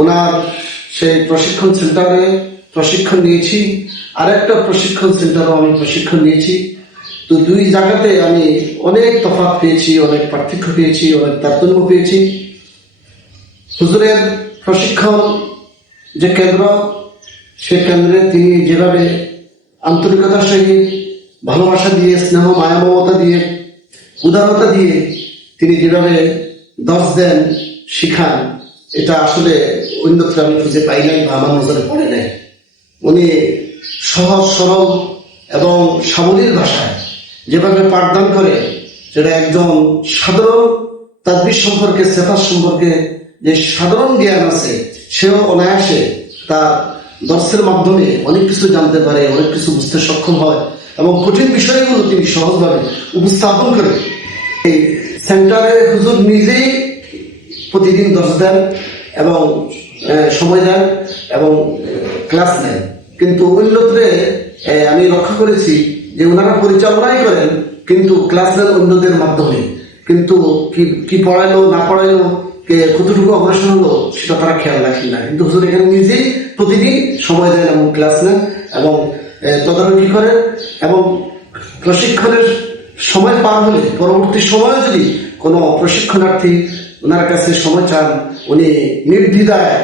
ওনার সেই প্রশিক্ষণ সেন্টারে প্রশিক্ষণ নিয়েছি, আরেকটা প্রশিক্ষণ সেন্টারও আমি প্রশিক্ষণ নিয়েছি। তো দুই জায়গাতে আমি অনেক তফাৎ পেয়েছি, অনেক পার্থক্য পেয়েছি, অনেক তারতম্য পেয়েছি। হুজুরের প্রশিক্ষণ যে কেন্দ্র, সে কেন্দ্রে তিনি যেভাবে আন্তরিকতার সহিত, ভালোবাসা দিয়ে, স্নেহ মায়া মমতা দিয়ে, উদারতা দিয়ে তিনি যেভাবে দর্শ দেন, শিখান, এটা আসলে অন্যত্র আমি খুঁজে পাই নাই বা আমার নজরে পড়ে নাই। উনি সহজ সরল এবং সাবলীল ভাষায় যেভাবে পাঠদান করে, যেটা একজন সাধারণ তাদবির সম্পর্কে, সেফাত সম্পর্কে যে সাধারণ জ্ঞান আছে, সেও অনায়াসে তার দর্শের মাধ্যমে অনেক কিছু জানতে পারে, অনেক কিছু বুঝতে সক্ষম হয় এবং কঠিন বিষয়গুলো তিনি সহজভাবে উপস্থাপন করে। এই সেন্টারে হুজুর নিজেই প্রতিদিন দর্শ দেন এবং সময় দেন এবং ক্লাস নেন, কিন্তু অন্যত্রে আমি লক্ষ্য করেছি যে ওনারা পরিচালনাই করেন কিন্তু ক্লাস নেন অন্যদের মাধ্যমে, কিন্তু কি পড়াইলো না পড়াইলো, কতটুকু অগ্রসর হলো সেটা তারা খেয়াল রাখেন না। কিন্তু হুজুর এখানে নিজেই প্রতিদিন সময় দেন এবং ক্লাস নেন এবং তদারকি করেন এবং প্রশিক্ষণের সময় পার হলে পরবর্তী সময়ে যদি কোনো প্রশিক্ষণার্থী ওনার কাছে সময় চান, উনি নির্দ্বিধায়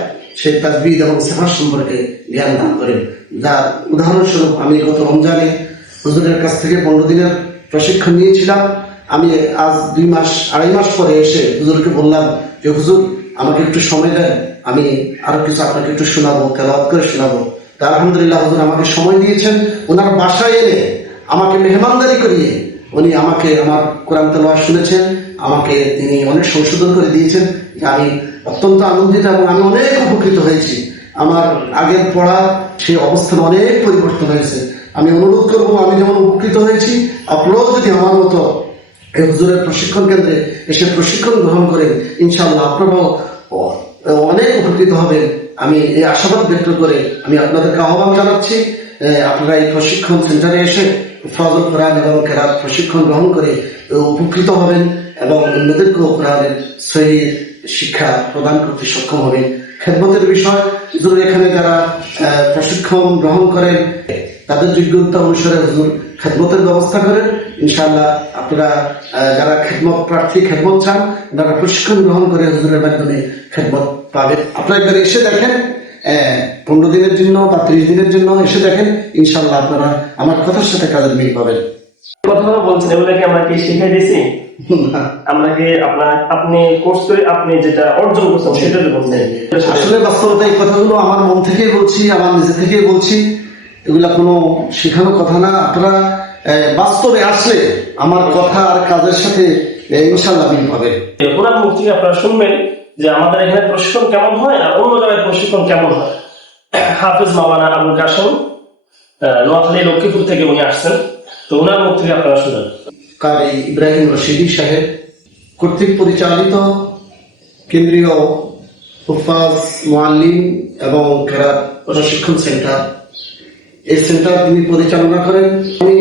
সে তাজবিদ এবং সেফাত সম্পর্কে জ্ঞান দান করেন। যার উদাহরণস্বরূপ আমি গত রমজানে হুজুরের কাছ থেকে 15 দিনের প্রশিক্ষণ নিয়েছিলাম। আমি আজ 2 মাস 2.5 মাস পরে এসে হুজুরকে বললাম যে হুজুর আমাকে একটু সময় দেন, আমি আরো কিছু আপনাকে একটু শোনাবো, তেলাওয়াত করে শোনাবো। তা আলহামদুলিল্লাহ হুজুর আমাকে সময় দিয়েছেন, ওনার বাসায় এনে আমাকে মেহমানদারি করিয়ে উনি আমাকে আমার কোরআন তেলাওয়াত শুনেছেন, আমাকে তিনি অনেক সংশোধন করে দিয়েছেন, যে আমি অত্যন্ত আনন্দিত এবং আমি অনেক উপকৃত হয়েছি। আমার আগের পড়া সেই অবস্থান অনেক পরিবর্তন হয়েছে। আমি অনুরোধ করব, আমি যেমন উপকৃত হয়েছি, আপনারাও যদি আমার মতো হুজুরের প্রশিক্ষণ কেন্দ্রে এসে প্রশিক্ষণ গ্রহণ করেন, ইনশাআল্লাহ আপনারাও অনেক উপকৃত হবেন। আমি এই আশাবাদ ব্যক্ত করে আমি আপনাদেরকে আহ্বান জানাচ্ছি, আপনারা এই প্রশিক্ষণ সেন্টারে এসে ফজল কোরআন এবং কেরাত প্রশিক্ষণ গ্রহণ করে উপকৃত হবেন এবং অন্যদেরকেও কোরআনের সহি শিক্ষা প্রদান করতে সক্ষম হবেন। খেদমতের বিষয়, হুজুর এখানে যারা প্রশিক্ষণ গ্রহণ করেন তাদের যোগ্যতা অনুসারে হুজুর খেদমতের ব্যবস্থা করেন। ইনশাআল্লাহ আপনারা যারা খেদমত প্রার্থী, খেদমত চান, যারা প্রশিক্ষণ গ্রহণ করে হুজুরের মাধ্যমে খেদমত পাবেন। আপনারা একবার এসে দেখেন, 15 দিনের জন্য বা 30 দিনের জন্য এসে দেখেন, ইনশাআল্লাহ আপনারা আমার কথার সাথে কাজের মিল পাবেন। কথা বলছেন এগুলো কি আমরা কি শিখাই দিয়েছি? আমরা কি আপনি কোর্স করে আপনি যেটা অর্জন করছেন সেটা বলছেন? আসলে বাস্তবতা এই কথাগুলো আমার মন থেকেই বলছি, আমার নিজে থেকেই বলছি, এগুলা কোনো শেখানো কথা না। আপনারা বাস্তবে আসলে আমার কথা আর কাজের সাথে ইনশাআল্লাহ মিল পাবে। ওনার মুখ থেকে আপনারা শুনবেন যে আমাদের এখানে প্রশিক্ষণ কেমন হয় আর অন্য জায়গায় প্রশিক্ষণ কেমন হয়। হাফেজ মাওলানা আবুল কাশেম নোয়াখালী লক্ষ্মীপুর থেকে উনি আসছেন, তো ওনার মুখ থেকে আপনারা শুনেন। কারি ইব্রাহিম রশিদি সাহেব কর্তৃক পরিচালিত কেন্দ্রীয় হুফাজ, মুআল্লিম এবং কেরাত প্রশিক্ষণ সেন্টার, এই সেন্টার তিনি পরিচালনা করেন। আমি